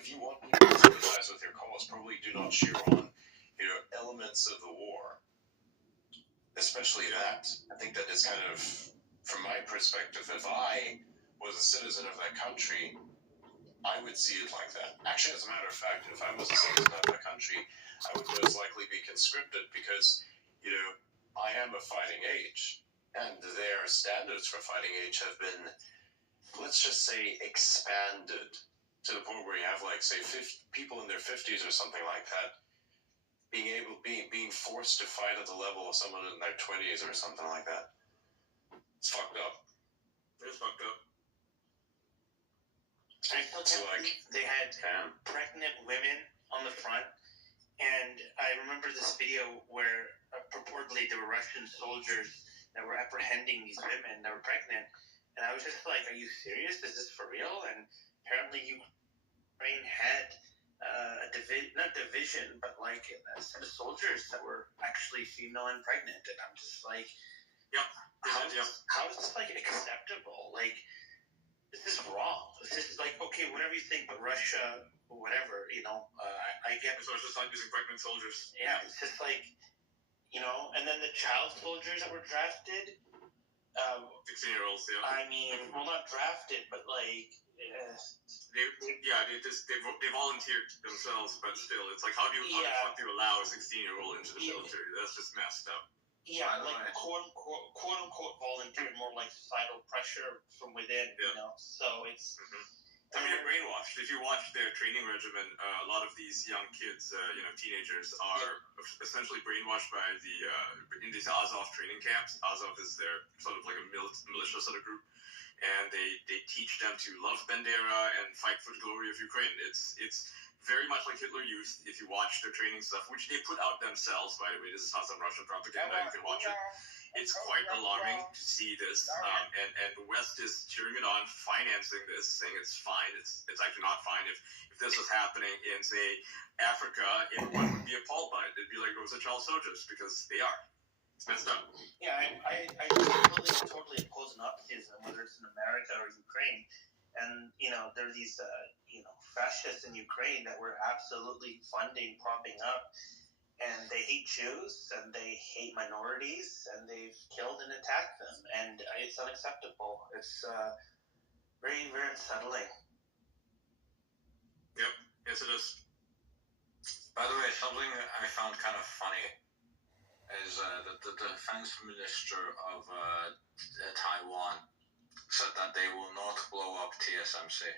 if you want people to sympathize with your cause, probably do not cheer on, elements of the war. Especially that. I think that is kind of, from my perspective, if I was a citizen of that country, I would see it like that. Actually, as a matter of fact, if I was a citizen of that country, I would most likely be conscripted because, I am of fighting age. And their standards for fighting age have been, let's just say, expanded to the point where you have, like, say, people in their 50s or something like that, being forced to fight at the level of someone in their 20s or something like that. It's fucked up. It's fucked up. So, like, they had pregnant women on the front, and I remember this video where purportedly there were Russian soldiers that were apprehending these women that were pregnant, and I was just like, are you serious? Is this for real? And apparently Ukraine had not division, but like a set of soldiers that were actually female and pregnant, and I'm just like, how is this like acceptable? Like, this is wrong. This is like, okay, whatever you think, but Russia, whatever, I get. So it's just not using pregnant soldiers. Yeah, it's just like, and then the child soldiers that were drafted. 16-year-olds, yeah. I mean, well, not drafted, but like. They volunteered themselves, but still, it's like, how the fuck do you allow a 16-year-old into the military? That's just messed up. Yeah, like quote unquote volunteered, more like societal pressure from within, So it's. I mean, they're brainwashed. If you watch their training regimen, a lot of these young kids, teenagers, are essentially brainwashed by in these Azov training camps. Azov is their sort of like a militia sort of group. And they teach them to love Bandera and fight for the glory of Ukraine. It's very much like Hitler used, if you watch their training stuff, which they put out themselves, by the way. This is not some Russian propaganda. You can watch it. It's quite alarming to see this. And the West is cheering it on, financing this, saying it's fine. It's actually not fine. If this was happening in, say, Africa, everyone would be appalled by it. It'd be like those are child soldiers, because they are. It's messed up. Yeah, I totally oppose Nazism, whether it's in America or Ukraine. And, there are these, fascists in Ukraine that were absolutely funding, propping up, and they hate Jews, and they hate minorities, and they've killed and attacked them. And it's unacceptable. It's very, very unsettling. Yep, yes it is. By the way, something I found kind of funny is that the defense minister of Taiwan said that they will not blow up TSMC.